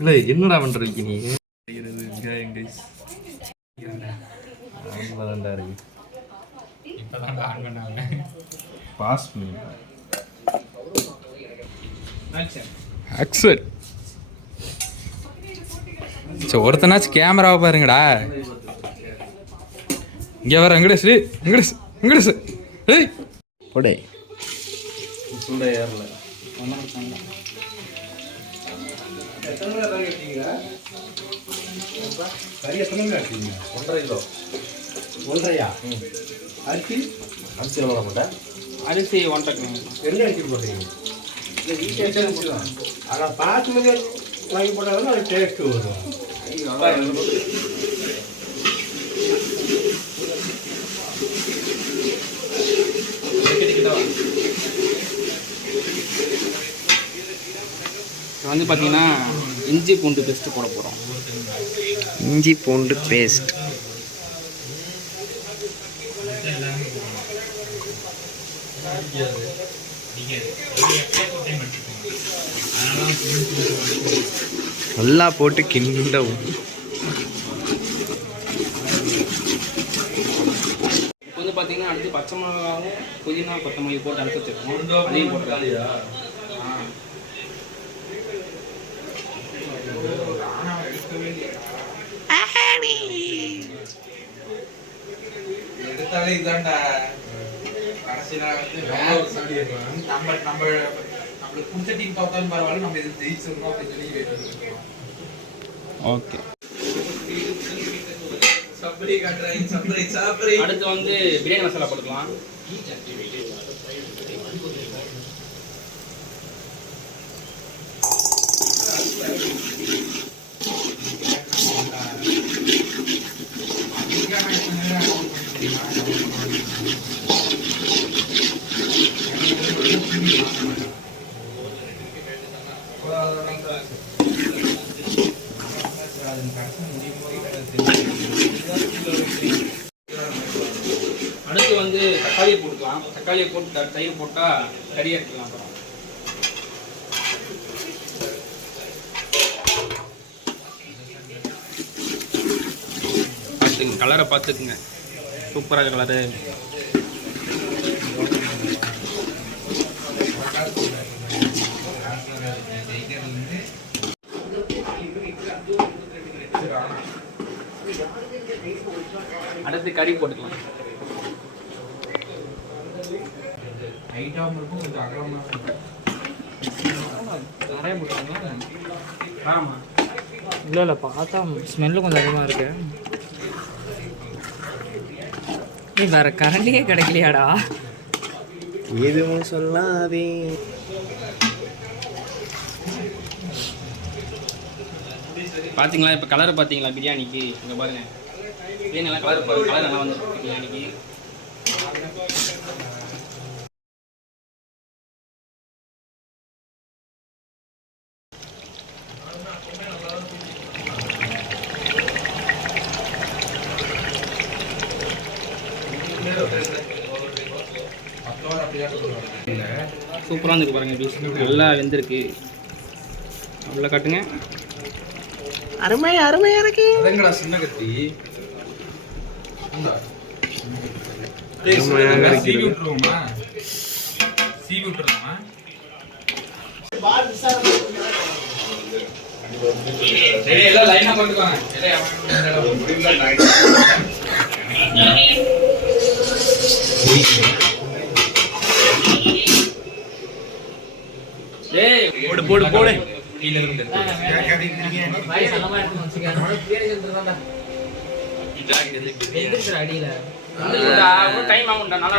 இல்லை என்னடா பண்றீங்க நீ? பாஸ் பண்ணி அக்செப்ட். சரி ஒருத்தனாச்சும் கேமராவை பாருங்கடா. இங்கே வர வெங்கடேஷ் வெங்கடேஷ் வெங்கடேஷ் ஏய் போடே சுண்டை ஏறல. கறி எத்தனை காட்டிங்க? 1.5 கிலோ. 1.5யா? அரிசி அரிசி எவ்வளோ போட்டேன்? அரிசி 1.5 என்ன அரிசி போட்டீங்க? ஆனால் பாஸ்மதி வாங்கி போட்டாலும் அது டேஸ்ட்டு வரும். வந்து பார்த்தீங்கன்னா இஞ்சி பூண்டு பேஸ்ட்டு போட போகிறோம். இஞ்சி பூண்டு பேஸ்ட் நல்லா போட்டு கிண்டவும். இப்போ வந்து பார்த்தீங்கன்னா அடுத்து பச்சை மிளகாவும் புதினா கொத்தமல்லி போட்டு அரைச்சி வச்சுருக்கோம். அதையும் போட்டுருக்காங்க. எடுத்தாலே இதாண்டா கடைசியில் வந்து நம்மளுக்கு பிடிச்ச டீம் பார்த்தாலும் பரவாயில்ல, நம்ம இது ஜெயிச்சிருக்கோம் அப்படின்னு சொல்லி. ஓகே, சாப்பிட்றேன். அடுத்து வந்து பிரியாணி மசாலா போட்டுக்கலாம். அடுத்து வந்து தக்காளியை போட்டுக்கலாம். தக்காளியை போட்டு தயிர் போட்டால் கறி எடுத்துக்கலாம். அப்புறம் பார்த்துங்க, கலரை பார்த்துக்குங்க, சூப்பராக கலரு. அடுத்து கறி போட்டுக்கலாம். நிறைய போட்டுருங்க. ஆமாம், இல்லை பார்த்தா ஸ்மெல்லு கொஞ்சம் அதிகமாக இருக்கு. நீ வேற கரண்டியே கிடைக்கலையாடா? எதுவும் சொல்லாதே. பார்த்தீங்களா? இப்போ கலர் பார்த்தீங்களா பிரியாணிக்கு? இங்கே பாருங்கள், பிரியாணி கலர் பாருங்கள், கலர் நல்லா வந்துருக்கு பிரியாணிக்கு. சூப்பராக இருந்துருக்கு பாருங்கள், பீஸ் நல்லா வெந்திருக்கு. அவ்வளோ காட்டுங்க. அருமையாக இருக்கு. அதங்கடா சின்ன கத்தி சீவி விட்டுருவோமா? சீவி விட்டுருவோமா? எல்லாம் லைனா கொண்டுவாங்க. போடு போடு போடு. கீழே இருந்து அடியில் டைம் ஆகும்டா. நல்லா